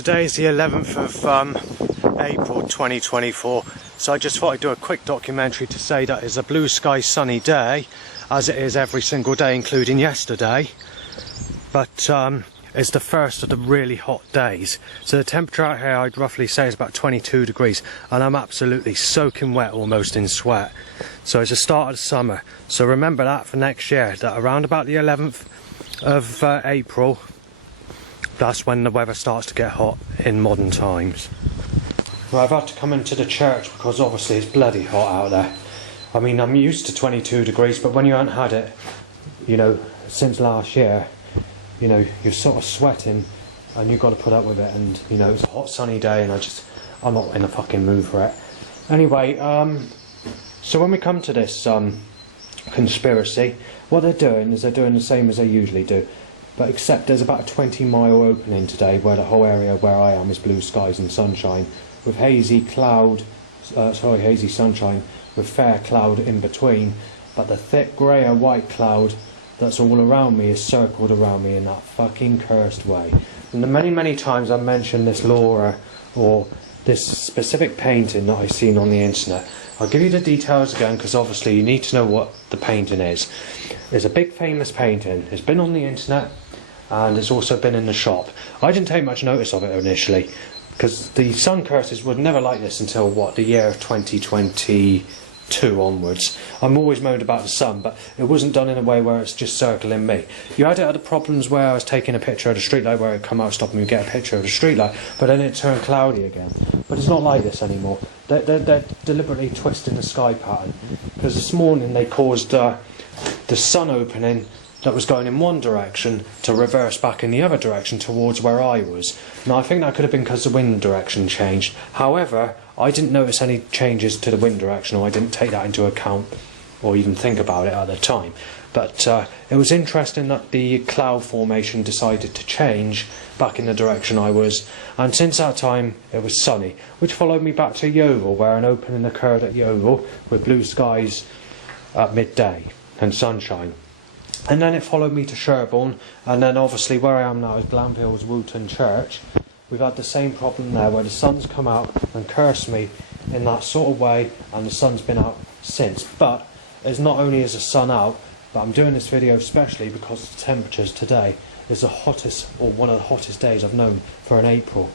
Today is the 11th of April 2024, so I just thought I'd do a quick documentary to say that it's a blue sky sunny day, as it is every single day including yesterday, but it's the first of the really hot days. So the temperature out here I'd roughly say is about 22 degrees, and I'm absolutely soaking wet, almost in sweat. So it's the start of the summer, so remember that for next year, that around about the 11th of April, that's when the weather starts to get hot in modern times. Well, I've had to come into the church because obviously it's bloody hot out there. I mean, I'm used to 22 degrees, but when you haven't had it, you know, since last year, you know, you're sort of sweating and you've got to put up with it, and, you know, it's a hot sunny day and I'm not in a fucking mood for it. Anyway, so when we come to this conspiracy, what they're doing is they're doing the same as they usually do. But except there's about a 20-mile opening today where the whole area where I am is blue skies and sunshine, with hazy sunshine with fair cloud in between, but the thick grey or white cloud that's all around me is circled around me in that fucking cursed way. And the many times I've mentioned this Laura or this specific painting that I've seen on the internet, I'll give you the details again because obviously you need to know what the painting is. It's a big famous painting. It's been on the internet and it's also been in the shop. I didn't take much notice of it initially because the sun curses were never like this until what, the year of 2022 onwards. I'm always moaned about the sun, but it wasn't done in a way where it's just circling me. You had it at the problems where I was taking a picture of the streetlight where it come out, stop and get a picture of the streetlight, but then it turned cloudy again. But it's not like this anymore. They're deliberately twisting the sky pattern, because this morning they caused the sun opening that was going in one direction to reverse back in the other direction towards where I was. Now I think that could have been because the wind direction changed. However, I didn't notice any changes to the wind direction, or I didn't take that into account or even think about it at the time. But it was interesting that the cloud formation decided to change back in the direction I was, and since that time it was sunny, which followed me back to Yeovil, where an opening occurred at Yeovil with blue skies at midday and sunshine. And then it followed me to Sherborne, and then obviously where I am now is Glanville's Woolton Church. We've had the same problem there where the sun's come out and cursed me in that sort of way, and the sun's been out since. But it's not only is the sun out, but I'm doing this video especially because the temperatures today is the hottest, or one of the hottest days I've known for an April.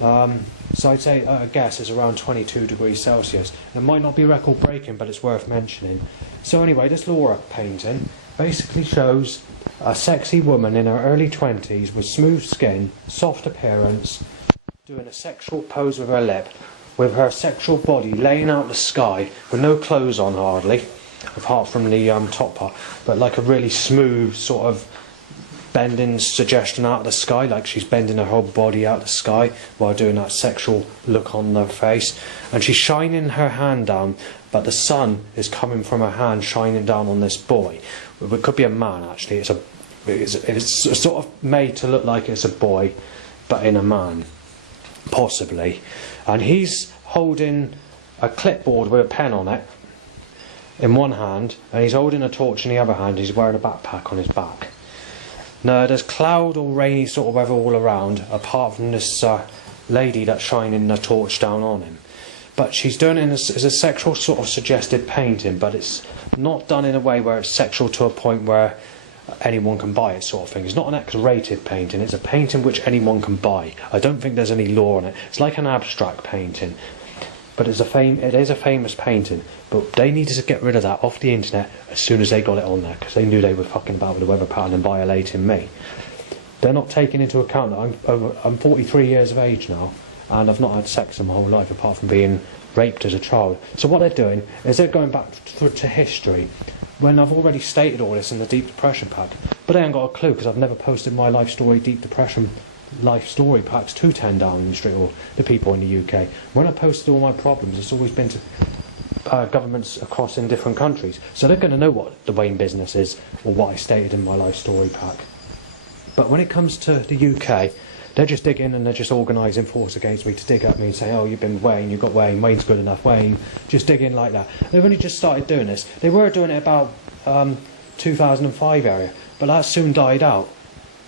So I'd say, I guess, it's around 22 degrees Celsius. It might not be record breaking, but it's worth mentioning. So anyway, this Laura painting basically shows a sexy woman in her early 20s with smooth skin, soft appearance, doing a sexual pose with her lip, with her sexual body laying out the sky with no clothes on hardly, apart from the top part, but like a really smooth sort of bending suggestion out of the sky, like she's bending her whole body out of the sky while doing that sexual look on her face. And she's shining her hand down, but the sun is coming from her hand shining down on this boy. It could be a man actually. It's sort of made to look like it's a boy, but in a man, possibly. And he's holding a clipboard with a pen on it in one hand, and he's holding a torch in the other hand. He's wearing a backpack on his back. Now there's cloud or rainy sort of weather all around, apart from this lady that's shining the torch down on him. But she's doing it as a sexual sort of suggested painting, but it's not done in a way where it's sexual to a point where anyone can buy it, sort of thing. It's not an X-rated painting, it's a painting which anyone can buy. I don't think there's any law on it. It's like an abstract painting, but it is a famous painting. But they needed to get rid of that off the internet as soon as they got it on there, because they knew they were fucking about with the weather pattern and violating me. They're not taking into account that I'm 43 years of age now, and I've not had sex in my whole life apart from being raped as a child. So what they're doing is they're going back to history, when I've already stated all this in the Deep Depression pack. But they ain't got a clue, because I've never posted my life story Deep Depression life story packs to 10 Downing Street or the people in the UK. When I posted all my problems, it's always been to governments across in different countries. So they're going to know what the Wayne business is, or what I stated in my life story pack. But when it comes to the UK, they're just digging and they're just organising force against me to dig at me and say, oh, you've been Wayne, you've got Wayne, Wayne's good enough, Wayne. Just digging like that. They've only just started doing this. They were doing it about 2005 area, but that soon died out.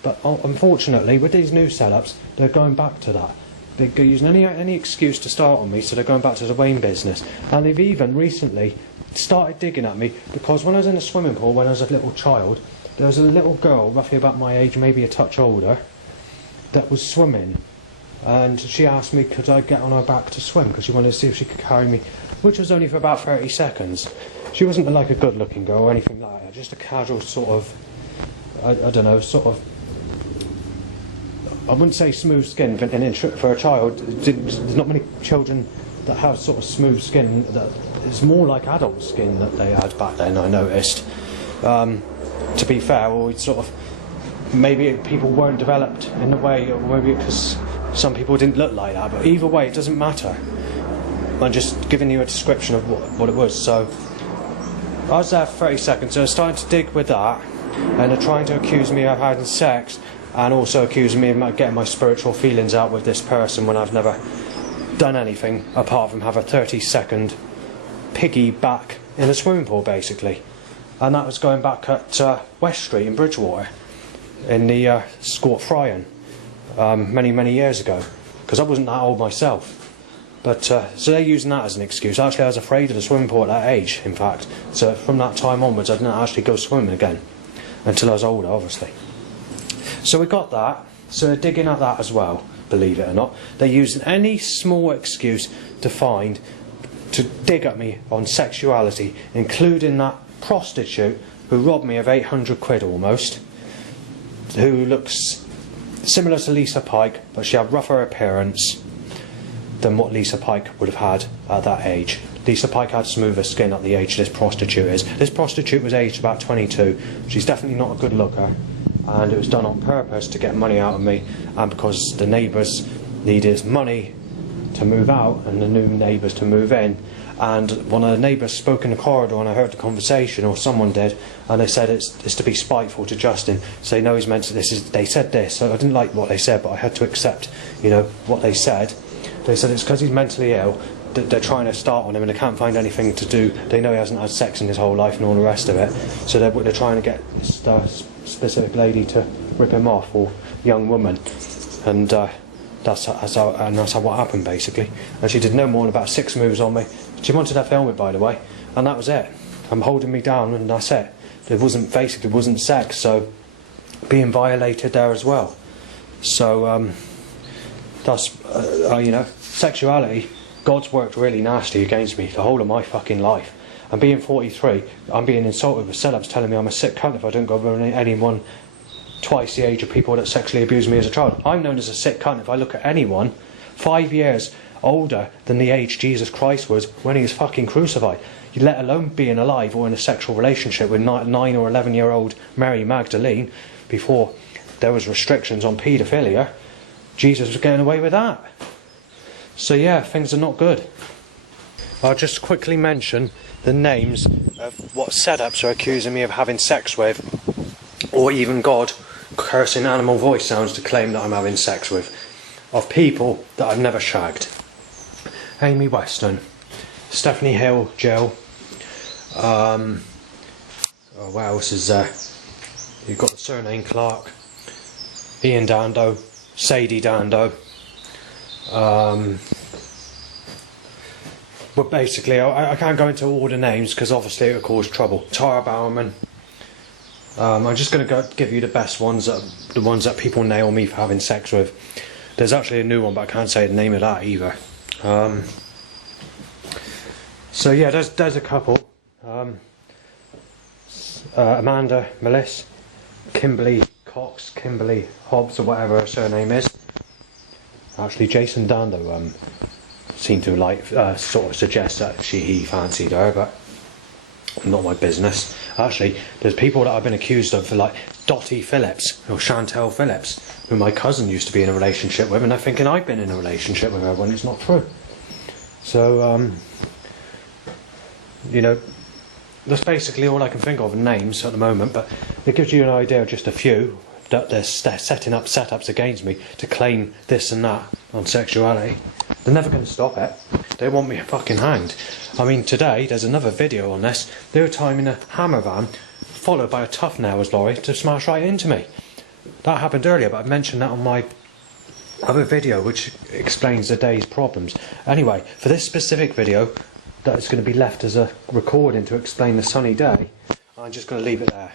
But unfortunately, with these new setups, they're going back to that. They're using any excuse to start on me, so they're going back to the Wayne business. And they've even recently started digging at me because when I was in a swimming pool when I was a little child, there was a little girl, roughly about my age, maybe a touch older, that was swimming. And she asked me could I get on her back to swim because she wanted to see if she could carry me, which was only for about 30 seconds. She wasn't like a good looking girl or anything like that, just a casual sort of, I don't know, sort of, I wouldn't say smooth skin, but for a child, there's not many children that have sort of smooth skin. That it's more like adult skin that they had back then, I noticed. To be fair, or sort of, maybe people weren't developed in a way, or maybe because some people didn't look like that, but either way, it doesn't matter. I'm just giving you a description of what it was. So I was there for 30 seconds, so I was starting to dig with that, and they're trying to accuse me of having sex, and also accusing me of getting my spiritual feelings out with this person when I've never done anything apart from have a 30-second piggyback in a swimming pool, basically. And that was going back at West Street in Bridgewater, in the Scott Fryan, many years ago, because I wasn't that old myself. But so they're using that as an excuse. Actually, I was afraid of the swimming pool at that age, in fact. So from that time onwards, I didn't actually go swimming again until I was older, obviously. So we got that. So they're digging at that as well, believe it or not. They're using any small excuse to dig at me on sexuality, including that prostitute who robbed me of 800 quid almost, who looks similar to Lisa Pike, but she had rougher appearance than what Lisa Pike would have had at that age. Lisa Pike had smoother skin at the age this prostitute is. This prostitute was aged about 22. She's definitely not a good looker, and it was done on purpose to get money out of me, and because the neighbours needed money to move out and the new neighbours to move in. And one of the neighbours spoke in the corridor, and I heard the conversation, or someone did, and they said it's to be spiteful to Justin. Say no, he's meant to they said this. So I didn't like what they said, but I had to accept, what they said. They said it's because he's mentally ill that they're trying to start on him, and they can't find anything to do. They know he hasn't had sex in his whole life and all the rest of it. So they're trying to get this specific lady to rip him off, or young woman, and that's how what happened basically. And she did no more than about 6 moves on me. She wanted to film it, by the way, and that was it. I'm holding me down, and that's it. It wasn't sex, so being violated there as well. So that's sexuality. God's worked really nasty against me the whole of my fucking life. And being 43, I'm being insulted with setups telling me I'm a sick cunt if I don't go with anyone twice the age of people that sexually abused me as a child. I'm known as a sick cunt if I look at anyone 5 years older than the age Jesus Christ was when he was fucking crucified. Let alone being alive or in a sexual relationship with 9 or 11-year-old Mary Magdalene before there was restrictions on paedophilia. Jesus was getting away with that. So yeah, things are not good. I'll just quickly mention the names of what setups are accusing me of having sex with, or even God cursing animal voice sounds to claim that I'm having sex with, of people that I've never shagged. Amy Weston, Stephanie Hill, Jill, what else is there? You've got the surname Clark, Ian Dando, Sadie Dando. But basically, I can't go into all the names because obviously it would cause trouble. Tara Bowerman. I'm just going to give you the best ones, the ones that people nail me for having sex with. There's actually a new one, but I can't say the name of that either. So yeah, there's a couple. Amanda Melisse, Kimberly Cox, Kimberly Hobbs, or whatever her surname is. Actually, Jason Dando seemed to sort of suggest that he fancied her, but not my business. Actually, there's people that I've been accused of, like Dottie Phillips or Chantel Phillips, who my cousin used to be in a relationship with, and they're thinking I've been in a relationship with her when it's not true. So, that's basically all I can think of in names at the moment, but it gives you an idea of just a few that they're setting up setups against me to claim this and that on sexuality. They're never going to stop it. They want me fucking hanged. I mean, today there's another video on this. They were timing a hammer van followed by a tough nails lorry to smash right into me. That happened earlier, but I mentioned that on my other video, which explains the day's problems. Anyway, for this specific video, that is going to be left as a recording to explain the sunny day, I'm just going to leave it there.